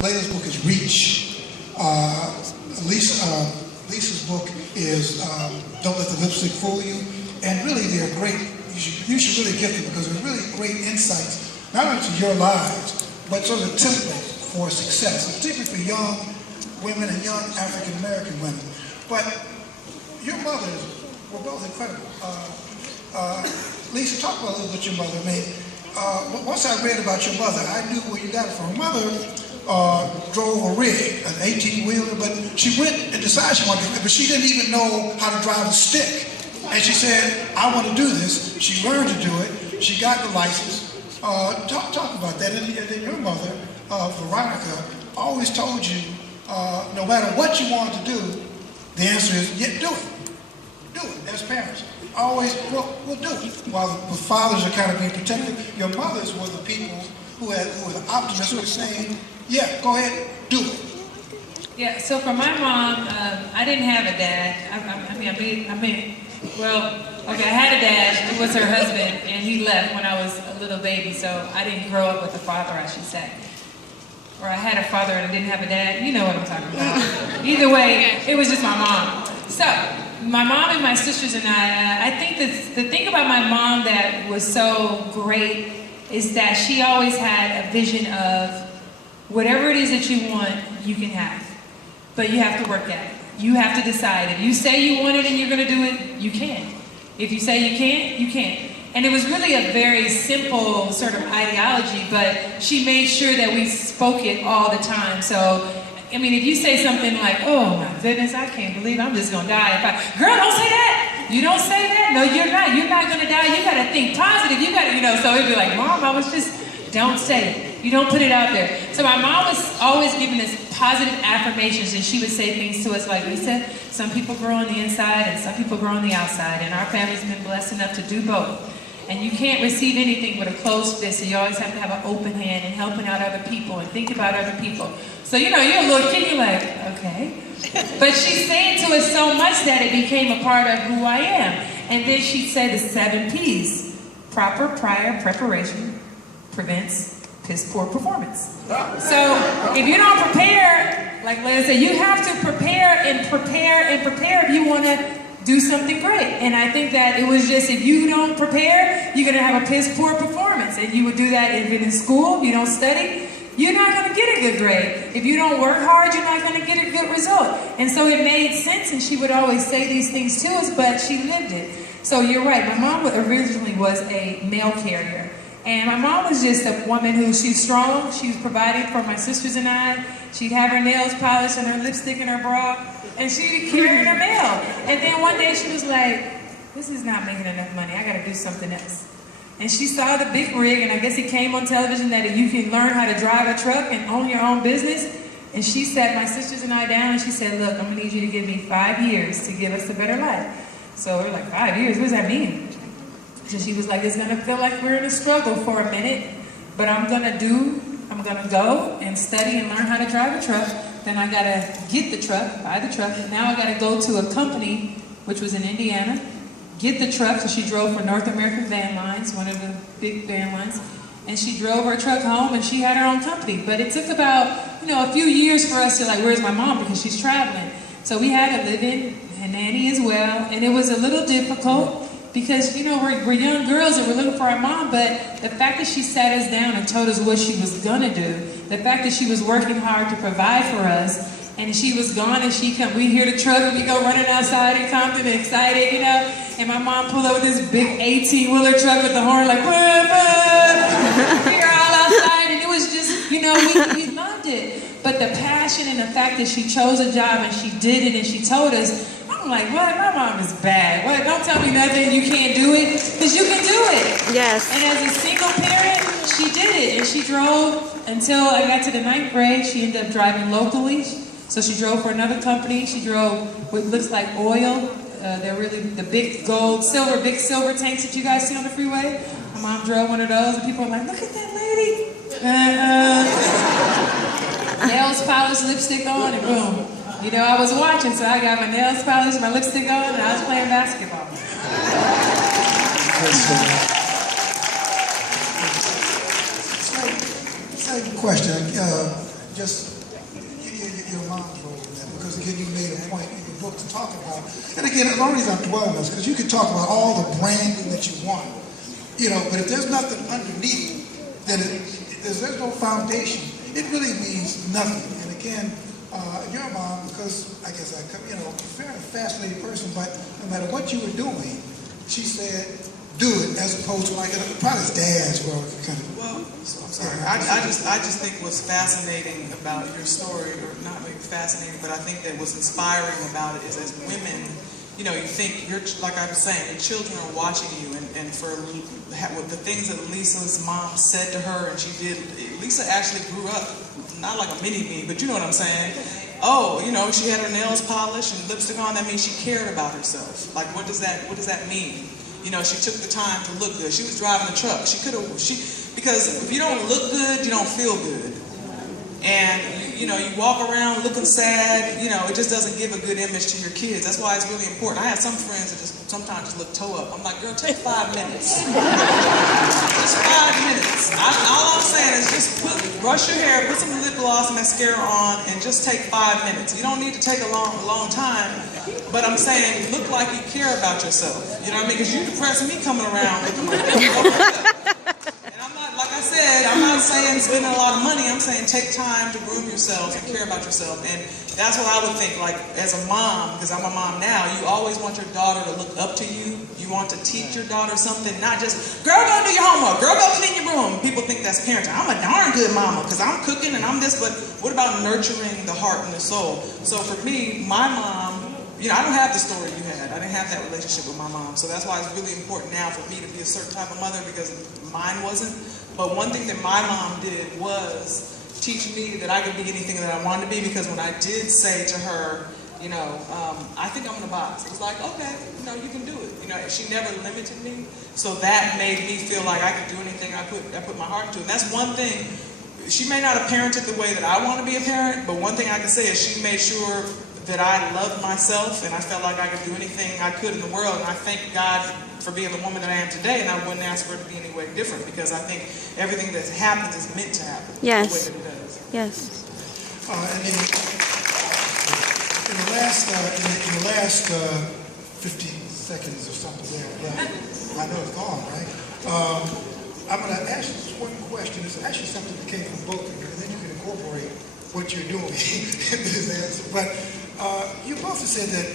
Laila's book is Reach. Lisa's book is Don't Let the Lipstick Fool You. And really, they're great. You should really get them because they're really great insights, not only to your lives, but sort of a template for success, particularly for young women and young African American women. But your mothers were both incredible. Lisa, talk about a little bit your mother. Once I read about your mother, I knew where you got it from. Her mother drove a rig, an 18-wheeler, but she went and decided she wanted to do it, but she didn't even know how to drive a stick. And she said, I want to do this. She learned to do it. She got the license. Talk about that. And then your mother, Veronica, always told you, no matter what you want to do, the answer is, yeah, do it. Do it as parents. Always, we'll do it. While the fathers are kind of being protective, your mothers were the people who were the optimists who were saying, yeah, go ahead, do it. Yeah, so for my mom, I didn't have a dad. I had a dad. It was her husband, and he left when I was a little baby, so I didn't grow up with a father, I should say. Or I had a father and I didn't have a dad. You know what I'm talking about. Either way, it was just my mom. So, my mom and my sisters and I think the thing about my mom that was so great is that she always had a vision of whatever it is that you want, you can have. But you have to work at it. You have to decide. If you say you want it and you're going to do it, you can. If you say you can't, you can't. And it was really a very simple sort of ideology, but she made sure that we spoke it all the time. So, I mean, if you say something like, oh my goodness, I can't believe I'm just going to die. Girl, don't say that. You don't say that. No, you're not. You're not going to die. You got to think positive. You got to, so it'd be like, Mom, I was just, don't say it. You don't put it out there. So my mom was always giving us positive affirmations, and she would say things to us like, Lisa, some people grow on the inside and some people grow on the outside, and our family's been blessed enough to do both. And you can't receive anything with a closed fist, so you always have to have an open hand and helping out other people and think about other people. So, you're a little kid, you're like, okay. But she'd say it to us so much that it became a part of who I am. And then she'd say the 7 P's. Proper prior preparation prevents piss poor performance. So if you don't prepare, like Leila said, you have to prepare and prepare and prepare if you want to do something great. And I think that it was just, if you don't prepare, you're going to have a piss poor performance. And you would do that even in school. If you don't study, you're not going to get a good grade. If you don't work hard, you're not going to get a good result. And so it made sense, and she would always say these things to us, but she lived it. So you're right, my mom originally was a mail carrier. And my mom was just a woman who, she's strong, she was providing for my sisters and I. She'd have her nails polished and her lipstick in her bra, and she'd be carrying her mail. And then one day she was like, this is not making enough money, I gotta do something else. And she saw the big rig, and I guess it came on television that you can learn how to drive a truck and own your own business. And she sat my sisters and I down and she said, look, I'm gonna need you to give me 5 years to give us a better life. So we're like, 5 years, what does that mean? So she was like, it's gonna feel like we're in a struggle for a minute, but I'm gonna go and study and learn how to drive a truck. Then I gotta get the truck, buy the truck. And now I gotta go to a company, which was in Indiana, get the truck. So she drove for North American Van Lines, one of the big van lines. And she drove her truck home and she had her own company. But it took about, a few years for us to like, where's my mom? Because she's traveling. So we had a live-in and nanny as well. And it was a little difficult. Because, we're young girls and we're looking for our mom, but the fact that she sat us down and told us what she was going to do, the fact that she was working hard to provide for us, and she was gone and we hear the truck and we go running outside in Compton excited, and my mom pulled over this big 18-wheeler truck with the horn like, bah, bah. We were all outside, and it was just, we loved it. But the passion and the fact that she chose a job and she did it and she told us, I'm like, what? My mom is bad. What? Don't tell me nothing. You can't do it. Because you can do it. Yes. And as a single parent, she did it. And she drove until I got to the 9th grade. She ended up driving locally. So she drove for another company. She drove what looks like oil. They're really the big silver tanks that you guys see on the freeway. My mom drove one of those. And people are like, look at that lady. Nails polished, lipstick on, and boom. I was watching, so I got my nails polished, my lipstick on, and I was playing basketball. Second question. just your mom's role in that, because again, you made a point in your book to talk about. And again, the only reason I'm dwelling on this because you can talk about all the branding that you want, but if there's nothing underneath, then there's no foundation. It really means nothing. And again, your mom, because I guess you're a very fascinating person, but no matter what you were doing, she said, do it, as opposed to probably his dad's were kind of. Well, I'm sorry. I just think what's fascinating about your story, or not maybe fascinating, but I think that what's inspiring about it is as women, you think like I was saying, your children are watching you, and for the things that Lisa's mom said to her, and she did. Lisa actually grew up not like a mini me, but you know what I'm saying. Oh, she had her nails polished and lipstick on. That means she cared about herself. Like, what does that mean? She took the time to look good. She was driving a truck. Because if you don't look good, you don't feel good. And, you walk around looking sad, it just doesn't give a good image to your kids. That's why it's really important. I have some friends that sometimes look toe up. I'm like, girl, take 5 minutes. Just 5 minutes. All I'm saying is just brush your hair, put some lip gloss, mascara on, and just take 5 minutes. You don't need to take a long time. But I'm saying, look like you care about yourself. You know what I mean? Because you depress me coming around looking like that. And I'm not, like I said, I'm not saying spending a lot of money. I'm saying take time to groom yourself and care about yourself. And that's what I would think, like, as a mom, because I'm a mom now, you always want your daughter to look up to you. You want to teach your daughter something, not just, girl, go do your homework, girl, go clean your room. People think that's parenting. I'm a darn good mama because I'm cooking and I'm this, but what about nurturing the heart and the soul? So for me, my mom, I don't have the story you had. I didn't have that relationship with my mom. So that's why it's really important now for me to be a certain type of mother, because mine wasn't. But one thing that my mom did was teach me that I could be anything that I wanted to be, because when I did say to her, I think I'm in a box, it was like, okay, you can do it. She never limited me. So that made me feel like I could do anything I put my heart into. And that's one thing. She may not have parented the way that I want to be a parent, but one thing I can say is she made sure that I loved myself, and I felt like I could do anything I could in the world. And I thank God for being the woman that I am today, and I wouldn't ask for it to be any way different, because I think everything that happens is meant to happen. Yes. The way that it does. Yes. And in the last 15 seconds or something there, I know it's gone, right? I'm going to ask you this one question. It's actually something that came from both of you, and then you can incorporate what you're doing in this answer. But you both have said that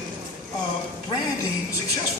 branding, successful